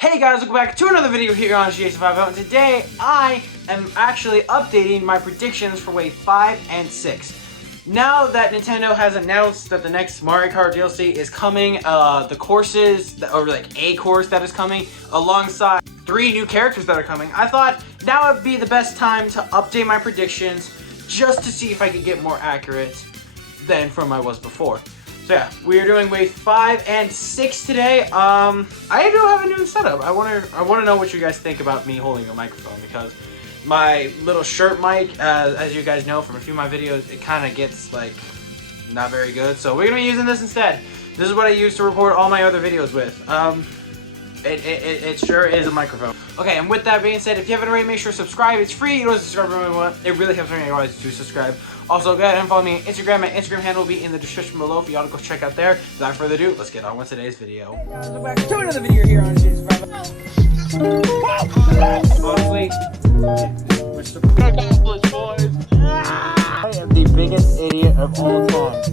Hey guys, welcome back to another video here on GTA Survival, and today I am actually updating my predictions for Wave 5 and 6. Now that Nintendo has announced that the next Mario Kart DLC is coming, the courses, or like a course that is coming, alongside 3 new characters that are coming, I thought now would be the best time to update my predictions just to see if I could get more accurate than from I was before. So yeah, we are doing Wave 5 and 6 today. I do have a new setup. I want to know what you guys think about me holding a microphone, because my little shirt mic, as you guys know from a few of my videos, it kind of gets like not very good. So we're gonna be using this instead. This is what I use to record all my other videos with. It sure is a microphone. Okay, and with that being said, if you haven't already, make sure to subscribe. It's free. You don't have to subscribe for what. It really helps me guys to subscribe. Also, go ahead and follow me on Instagram. My Instagram handle will be in the description below if you want to go check out there. Without further ado, let's get on with today's video. Hey guys, welcome back to another video here on GTA Survival. Honestly, I am the biggest idiot of all time.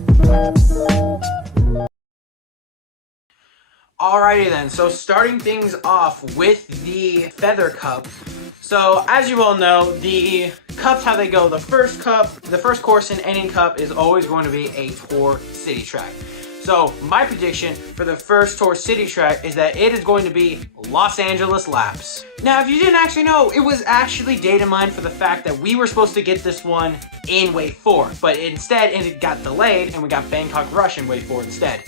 Alrighty then, so starting things off with the Feather Cup. So, as you all know, the cups, how they go, the first course in any cup is always going to be a tour city track. So, my prediction for the first tour city track is that it is going to be Los Angeles laps. Now, if you didn't actually know, it was actually data mined for the fact that we were supposed to get this one in Wave 4, but instead it got delayed and we got Bangkok Rush in Wave 4 instead.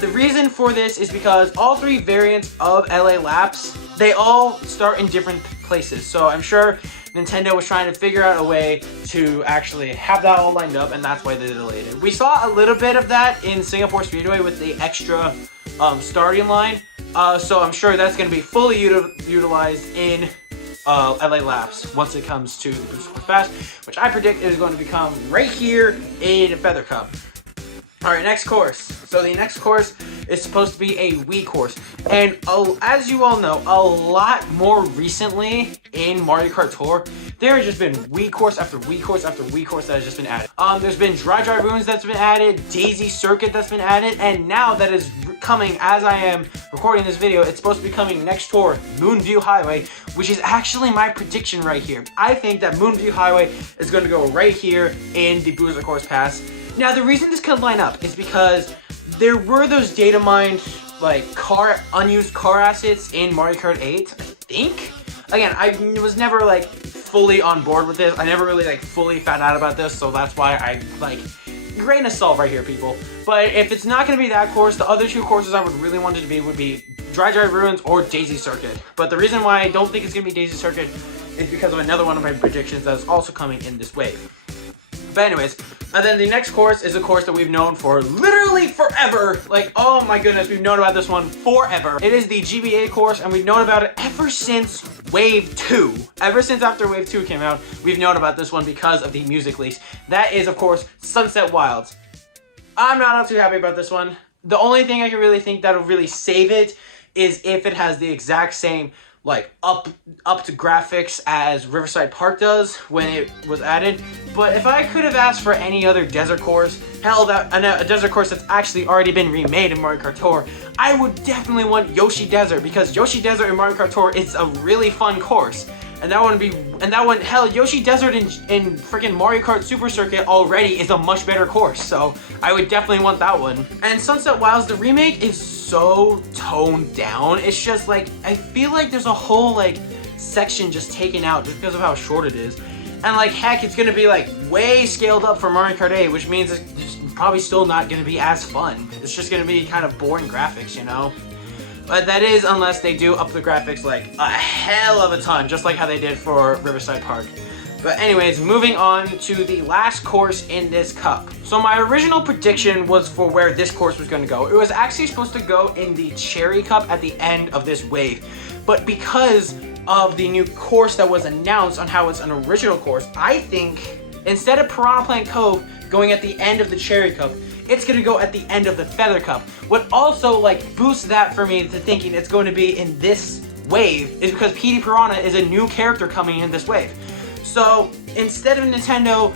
The reason for this is because all 3 variants of LA laps, they all start in different places. So I'm sure Nintendo was trying to figure out a way to actually have that all lined up, and that's why they delayed it. We saw a little bit of that in Singapore Speedway with the extra starting line. So I'm sure that's going to be fully utilized in LA laps once it comes to the Boost Fast, which I predict is going to become right here in Feather Cup. Alright, next course. So the next course is supposed to be a Wii course. And as you all know, a lot more recently in Mario Kart Tour, there has just been Wii course after Wii course after Wii course that has just been added. There's been Dry Ruins that's been added, Daisy Circuit that's been added, and now that is coming as I am recording this video, it's supposed to be coming next tour, Moonview Highway, which is actually my prediction right here. I think that Moonview Highway is going to go right here in the Booster Course Pass. Now, the reason this could line up is because there were those data mined, like, unused car assets in Mario Kart 8, I think? Again, I was never, like, fully on board with this. I never really, like, fully found out about this, so that's why I, like, grain of salt right here, people. But if it's not going to be that course, the other 2 courses I would really want it to be would be Dry Ruins or Daisy Circuit. But the reason why I don't think it's going to be Daisy Circuit is because of another one of my predictions that is also coming in this wave. But anyways, and then the next course is a course that we've known for literally forever. Like, oh my goodness, we've known about this one forever. It is the GBA course, and we've known about it ever since Wave 2. Ever since after Wave 2 came out, we've known about this one because of the music leaks. That is, of course, Sunset Wilds. I'm not too happy about this one. The only thing I can really think that'll really save it is if it has the exact same, like, up to graphics as Riverside Park does when it was added. But if I could have asked for any other desert course, hell, a desert course that's actually already been remade in Mario Kart Tour, I would definitely want Yoshi Desert, because Yoshi Desert in Mario Kart Tour is a really fun course. And that one, hell, Yoshi Desert in freaking Mario Kart Super Circuit already is a much better course, so I would definitely want that one. And Sunset Wilds, the remake is so toned down. It's just like, I feel like there's a whole, like, section just taken out just because of how short it is. And, like, heck, it's gonna be, like, way scaled up for Mario Kart 8, which means it's probably still not gonna be as fun. It's just gonna be kind of boring graphics, you know? But that is unless they do up the graphics like a hell of a ton, just like how they did for Riverside Park. But anyways, moving on to the last course in this cup. So my original prediction was for where this course was going to go. It was actually supposed to go in the Cherry Cup at the end of this wave. But because of the new course that was announced on how it's an original course, I think instead of Piranha Plant Cove going at the end of the Cherry Cup, it's going to go at the end of the Feather Cup. What also, like, boosts that for me to thinking it's going to be in this wave is because Petey Piranha is a new character coming in this wave. So instead of Nintendo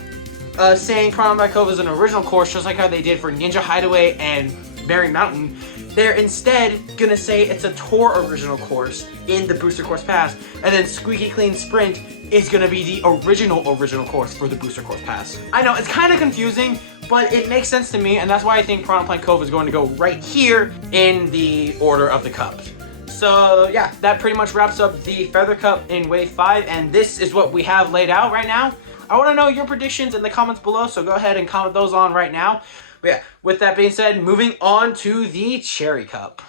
saying Piranha Plant Cove is an original course, just like how they did for Ninja Hideaway and Merry Mountain, they're instead gonna say it's a Tour original course in the Booster Course Pass, and then Squeaky Clean Sprint is gonna be the original course for the Booster Course Pass. I know, it's kind of confusing, but it makes sense to me, and that's why I think Piranha Plant Cove is going to go right here in the order of the cups. So yeah, that pretty much wraps up the Feather Cup in Wave 5, and this is what we have laid out right now. I want to know your predictions in the comments below, so go ahead and comment those on right now. But yeah, with that being said, moving on to the Cherry Cup.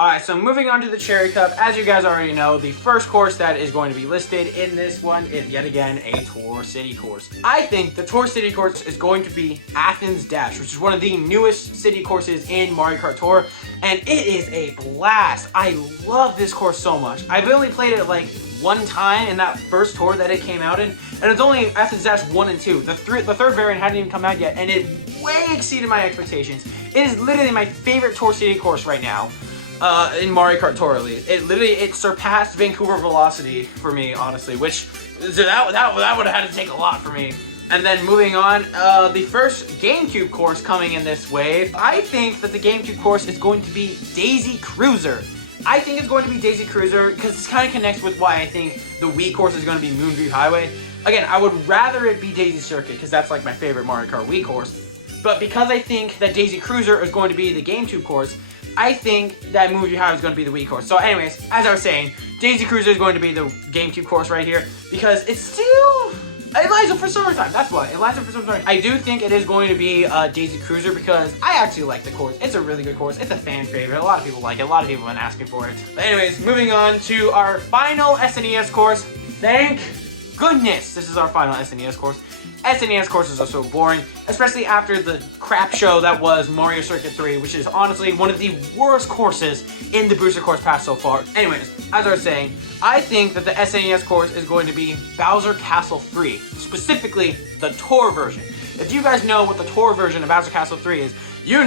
Alright, so moving on to the Cherry Cup, as you guys already know, the first course that is going to be listed in this one is yet again a Tour City course. I think the Tour City course is going to be Athens Dash, which is one of the newest city courses in Mario Kart Tour, and it is a blast. I love this course so much. I've only played it like one time in that first tour that it came out in, and it's only Athens Dash 1 and 2. The third variant hadn't even come out yet, and it way exceeded my expectations. It is literally my favorite Tour City course right now. In Mario Kart Tour at least. It surpassed Vancouver Velocity for me, honestly, which that would have had to take a lot for me. And then moving on, the first GameCube course coming in this wave, I think that the GameCube course is going to be Daisy Cruiser. I think it's going to be Daisy Cruiser because this kind of connects with why I think the Wii course is going to be Moonview Highway. Again, I would rather it be Daisy Circuit because that's like my favorite Mario Kart Wii course. But because I think that Daisy Cruiser is going to be the GameCube course, I think that Moonview Highway is going to be the Wii course. So anyways, as I was saying, Daisy Cruiser is going to be the GameCube course right here because it's still... It lines up for summertime, that's why. It lines up for summertime. I do think it is going to be Daisy Cruiser because I actually like the course. It's a really good course. It's a fan favorite. A lot of people like it. A lot of people have been asking for it. But anyways, moving on to our final SNES course. Thank goodness this is our final SNES course. SNES courses are so boring, especially after the crap show that was Mario Circuit 3, which is honestly one of the worst courses in the Booster Course Pass so far. Anyways, as I was saying, I think that the SNES course is going to be Bowser Castle 3, specifically the Tour version. If you guys know what the Tour version of Bowser Castle 3 is, you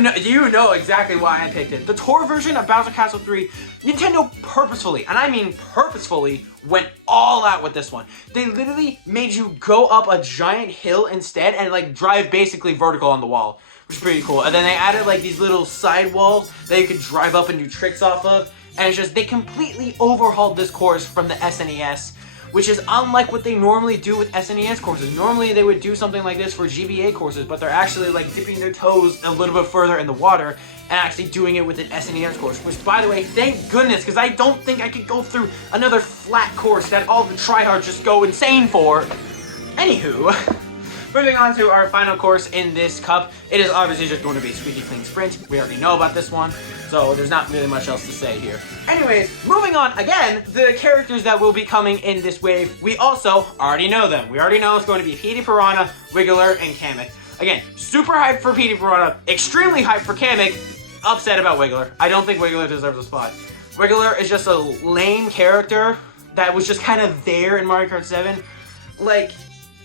know exactly why I picked it. The Tour version of Bowser Castle 3, Nintendo purposefully, and I mean purposefully, went all out with this one. They literally made you go up a giant hill instead and like drive basically vertical on the wall, which is pretty cool. And then they added like these little side walls that you could drive up and do tricks off of. And it's just, they completely overhauled this course from the SNES, which is unlike what they normally do with SNES courses. Normally they would do something like this for GBA courses, but they're actually like dipping their toes a little bit further in the water and actually doing it with an SNES course, which by the way, thank goodness, because I don't think I could go through another flat course that all the tryhards just go insane for. Anywho, moving on to our final course in this cup, it is obviously just going to be Squeaky Clean Sprint. We already know about this one, so there's not really much else to say here. Anyways, moving on, again, the characters that will be coming in this wave, we also already know them. We already know it's going to be Petey Piranha, Wiggler, and Kamek. Again, super hyped for Petey Piranha, extremely hyped for Kamek, upset about Wiggler. I don't think Wiggler deserves a spot. Wiggler is just a lame character that was just kind of there in Mario Kart 7. Like,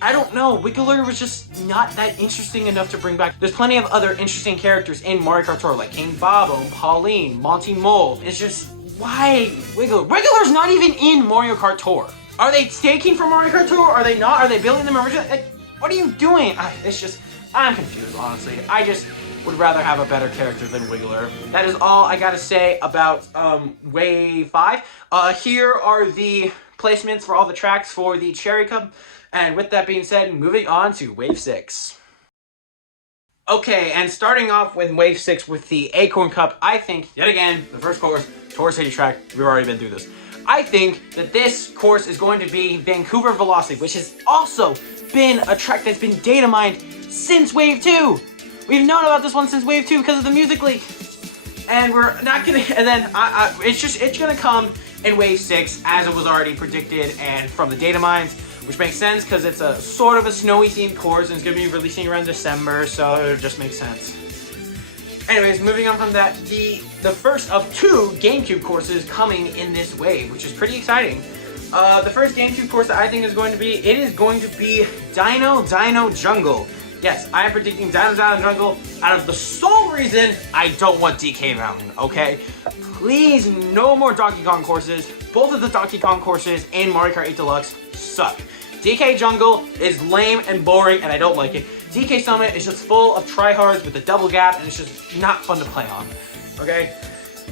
I don't know, Wiggler was just not that interesting enough to bring back. There's plenty of other interesting characters in Mario Kart Tour, like King Babo, Pauline, Monty Mole. It's just, why Wiggler? Wiggler's not even in Mario Kart Tour. Are they taking from Mario Kart Tour? Are they not? Are they building them originally? Like, what are you doing? It's just, I'm confused, honestly. I just would rather have a better character than Wiggler. That is all I gotta say about Wave 5. Here are the placements for all the tracks for the Cherry Cup. And with that being said, moving on to Wave 6. Okay, and starting off with Wave 6 with the Acorn Cup, I think, yet again, the first course, Tour City track, we've already been through this. I think that this course is going to be Vancouver Velocity, which has also been a track that's been data mined since Wave 2. We've known about this one since Wave 2 because of the music leak. And we're not gonna, and then it's gonna come in Wave 6 as it was already predicted and from the data mines, which makes sense because it's a sort of a snowy themed course and it's gonna be releasing around December, so it just makes sense. Anyways, moving on from that, the first of 2 GameCube courses coming in this wave, which is pretty exciting. The first GameCube course that I think is going to be Dino Dino Jungle. Yes, I am predicting Dino Dino Jungle out of the sole reason I don't want DK Mountain, okay? Please, no more Donkey Kong courses. Both of the Donkey Kong courses in Mario Kart 8 Deluxe suck. DK Jungle is lame and boring and I don't like it. DK Summit is just full of tryhards with a double gap, and it's just not fun to play on. Okay?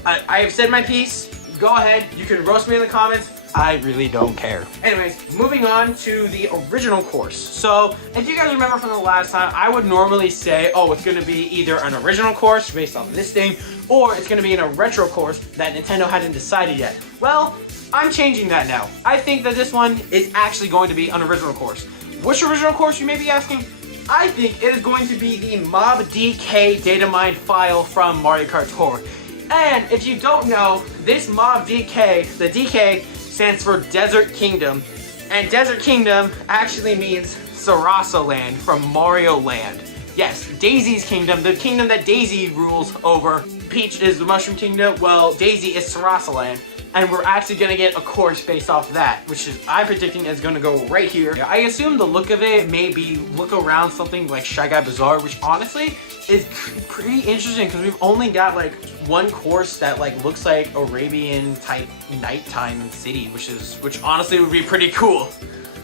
I have said my piece. Go ahead. You can roast me in the comments. I really don't care. Anyways, moving on to the original course. So, if you guys remember from the last time, I would normally say, oh, it's going to be either an original course based on this thing, or it's going to be in a retro course that Nintendo hadn't decided yet. Well, I'm changing that now. I think that this one is actually going to be an original course. Which original course, you may be asking? I think it is going to be the Mob DK data mine file from Mario Kart Tour. And if you don't know, this Mob DK, the DK stands for Desert Kingdom, and Desert Kingdom actually means Sarasa Land from Mario Land. Yes, Daisy's kingdom, the kingdom that Daisy rules over. Peach is the Mushroom Kingdom, well, Daisy is Sarasa Land, and we're actually gonna get a course based off that, which is, I'm predicting is gonna go right here. I assume the look of it may be look around something like Shy Guy Bazaar, which honestly is pretty interesting because we've only got like one course that like looks like Arabian type nighttime city, which honestly would be pretty cool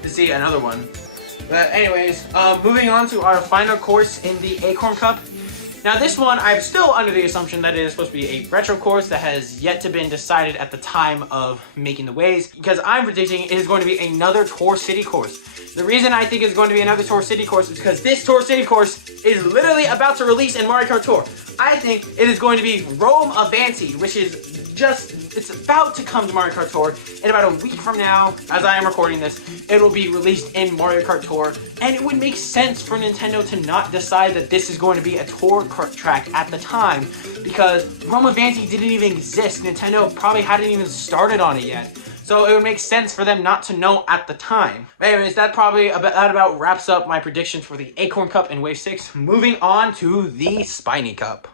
to see another one. But anyways, moving on to our final course in the Acorn Cup. Now this one, I'm still under the assumption that it is supposed to be a retro course that has yet to been decided at the time of making the waves, because I'm predicting it is going to be another Tour City course. The reason I think it's going to be another Tour City course is because this Tour City course is literally about to release in Mario Kart Tour. I think it is going to be Rome Avanti, which is just, it's about to come to Mario Kart Tour. In about a week from now, as I am recording this, it will be released in Mario Kart Tour. And it would make sense for Nintendo to not decide that this is going to be a Tour track at the time, because Rome Avanti didn't even exist. Nintendo probably hadn't even started on it yet. So it would make sense for them not to know at the time. But anyways, that about wraps up my predictions for the Acorn Cup in Wave 6. Moving on to the Spiny Cup.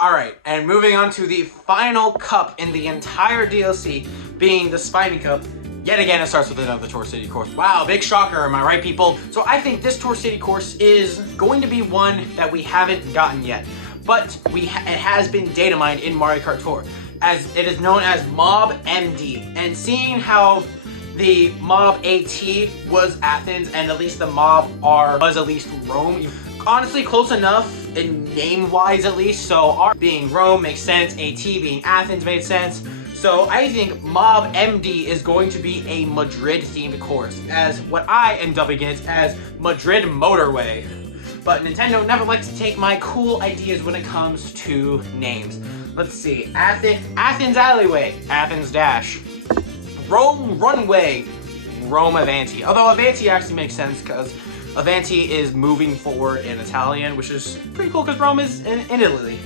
Alright, and moving on to the final cup in the entire DLC, being the Spiny Cup. Yet again, it starts with another Tour City course. Wow, big shocker, am I right, people? So I think this Tour City course is going to be one that we haven't gotten yet. But it has been data mined in Mario Kart Tour, as it is known as Mob MD. And seeing how the Mob AT was Athens, and at least the Mob R was at least Rome, honestly close enough in name-wise at least. So R being Rome makes sense, AT being Athens made sense. So I think Mob MD is going to be a Madrid-themed course, as what I am dubbing it as Madrid Motorway. But Nintendo never likes to take my cool ideas when it comes to names. Let's see, Athens Alleyway, Athens Dash. Rome Runway, Rome Avanti. Although Avanti actually makes sense because Avanti is moving forward in Italian, which is pretty cool because Rome is in Italy.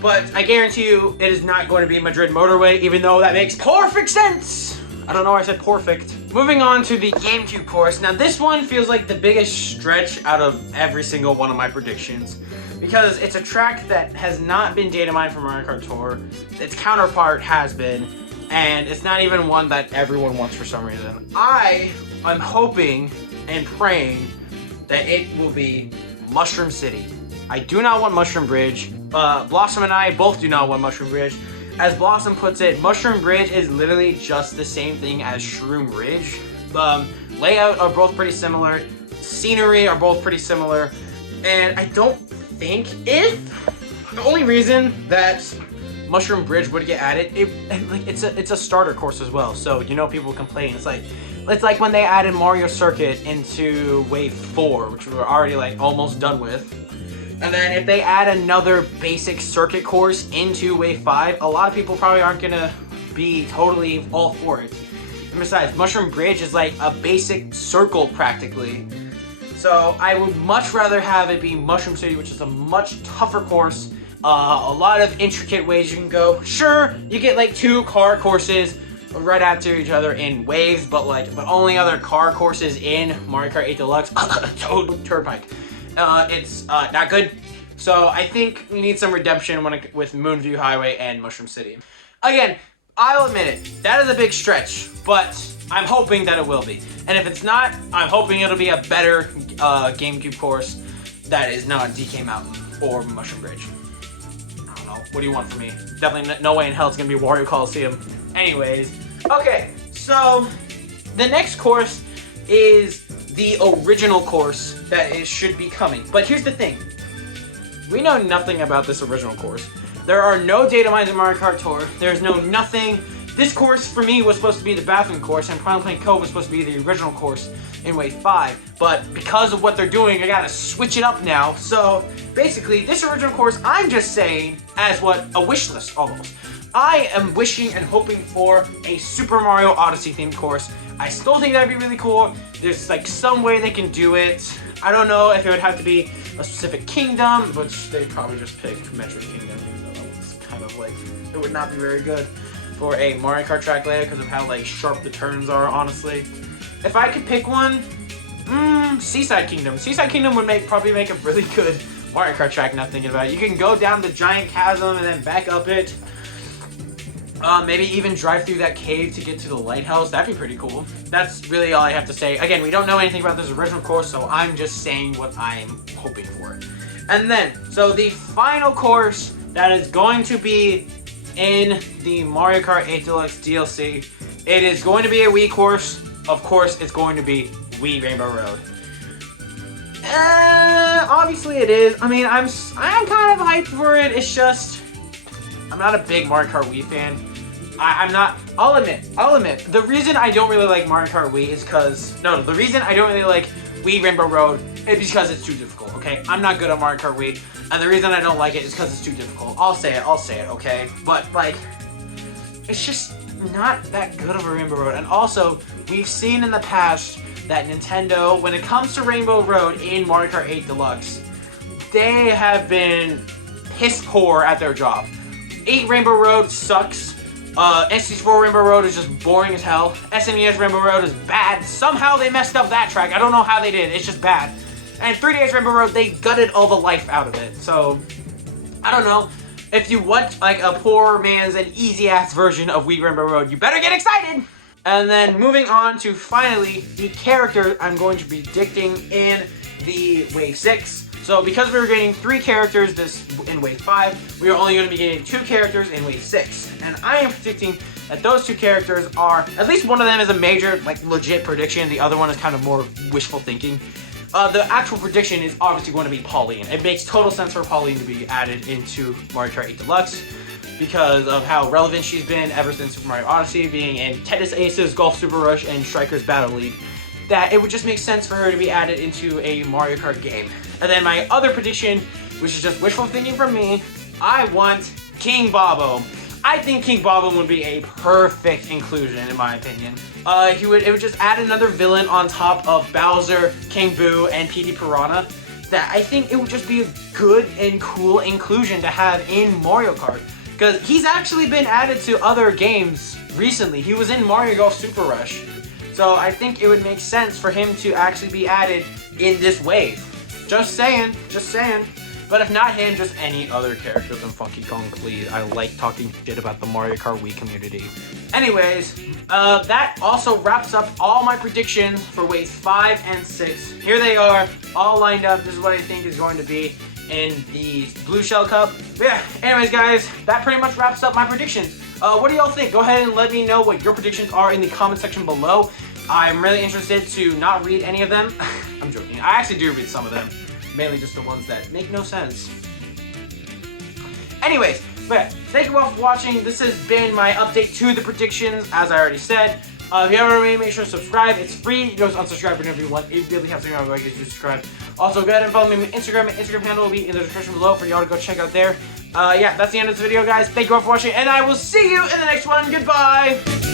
But I guarantee you it is not going to be Madrid Motorway, even though that makes perfect sense. I don't know why I said perfect. Moving on to the GameCube course. Now this one feels like the biggest stretch out of every single one of my predictions, because it's a track that has not been data mined for Mario Kart Tour. Its counterpart has been, and it's not even one that everyone wants for some reason. I am hoping and praying that it will be Mushroom City. I do not want Mushroom Bridge. Blossom and I both do not want Mushroom Bridge. As Blossom puts it, Mushroom Bridge is literally just the same thing as Shroom Ridge. Layout are both pretty similar. Scenery are both pretty similar. And I don't think the only reason that Mushroom Bridge would get added, it's a starter course as well. So, you know, people complain. It's like when they added Mario Circuit into Wave 4, which we were already like almost done with. And then if they add another basic circuit course into Wave 5, a lot of people probably aren't gonna be totally all for it. And besides, Mushroom Bridge is like a basic circle practically. So I would much rather have it be Mushroom City, which is a much tougher course. A lot of intricate ways you can go. Sure, you get like 2 car courses right after each other in waves, but only other car courses in Mario Kart 8 Deluxe. Toad Turnpike. It's not good. So I think we need some redemption with Moonview Highway and Mushroom City. Again, I'll admit it, that is a big stretch, but I'm hoping that it will be. And if it's not, I'm hoping it'll be a better GameCube course that is not DK Mountain or Mushroom Bridge. I don't know. What do you want from me? Definitely no way in hell it's gonna be Wario Coliseum. Anyways, okay, so the next course is the original course that it should be coming. But here's the thing. We know nothing about this original course. There are no data mines in Mario Kart Tour. There's no nothing. This course, for me, was supposed to be the bathroom course, and Primal Plane Cove was supposed to be the original course in Wave 5. But because of what they're doing, I gotta switch it up now. So, basically, this original course, I'm just saying, as what, a wish list, almost. I am wishing and hoping for a Super Mario Odyssey themed course. I still think that'd be really cool. There's like some way they can do it. I don't know if it would have to be a specific kingdom, which they probably just picked Metric Kingdom, even though that was kind of like, it would not be very good for a Mario Kart track layout because of how like sharp the turns are, honestly. If I could pick one, Seaside Kingdom. Seaside Kingdom would probably make a really good Mario Kart track, not thinking about it. You can go down the giant chasm and then back up it. Maybe even drive through that cave to get to the lighthouse. That'd be pretty cool. That's really all I have to say. Again, we don't know anything about this original course, so I'm just saying what I'm hoping for. And then, so the final course that is going to be in the Mario Kart 8 Deluxe DLC, it is going to be a Wii course. Of course, it's going to be Wii Rainbow Road. Obviously it is. I mean, I'm kind of hyped for it. It's just, I'm not a big Mario Kart Wii fan. I'm not, I'll admit, the reason I don't really like Mario Kart Wii is the reason I don't really like Wii Rainbow Road is because it's too difficult, okay? I'm not good at Mario Kart Wii, and the reason I don't like it is because it's too difficult. I'll say it, okay? But, like, it's just not that good of a Rainbow Road. And also, we've seen in the past that Nintendo, when it comes to Rainbow Road in Mario Kart 8 Deluxe, they have been piss poor at their job. 8 Rainbow Road sucks. N64 Rainbow Road is just boring as hell. SNES Rainbow Road is bad. Somehow they messed up that track. I don't know how they did. It's just bad. And 3DS Rainbow Road, they gutted all the life out of it. So, I don't know. If you want like a poor man's and easy-ass version of Wii Rainbow Road, you better get excited! And then moving on to finally the character I'm going to be predicting in the Wave 6. So because we were getting 3 characters in Wave 5, we are only going to be getting 2 characters in Wave 6. And I am predicting that those 2 characters are, at least one of them is a major, like legit prediction, the other one is kind of more wishful thinking. The actual prediction is obviously going to be Pauline. It makes total sense for Pauline to be added into Mario Kart 8 Deluxe because of how relevant she's been ever since Super Mario Odyssey, being in Tennis Aces, Golf Super Rush, and Strikers Battle League. That it would just make sense for her to be added into a Mario Kart game. And then my other prediction, which is just wishful thinking from me, I want King Bobo. I think King Bobo would be a perfect inclusion in my opinion. It would just add another villain on top of Bowser, King Boo, and Petey Piranha. That I think it would just be a good and cool inclusion to have in Mario Kart. Because he's actually been added to other games recently. He was in Mario Golf Super Rush. So I think it would make sense for him to actually be added in this wave. Just saying. But if not him, just any other character than Funky Kong, please. I like talking shit about the Mario Kart Wii community. Anyways, that also wraps up all my predictions for Waves 5 and 6. Here they are, all lined up. This is what I think is going to be in the Blue Shell Cup. But yeah, anyways guys, that pretty much wraps up my predictions. What do y'all think? Go ahead and let me know what your predictions are in the comment section below. I'm really interested to not read any of them. I'm joking. I actually do read some of them. Mainly just the ones that make no sense. Anyways, but yeah, thank you all for watching. This has been my update to the predictions, as I already said. If you haven't already, make sure to subscribe. It's free. You can just unsubscribe whenever you want. It really helps me out if I get you to subscribe. Also, go ahead and follow me on Instagram. My Instagram handle will be in the description below for y'all to go check out there. Yeah, that's the end of this video, guys. Thank you all for watching, and I will see you in the next one. Goodbye!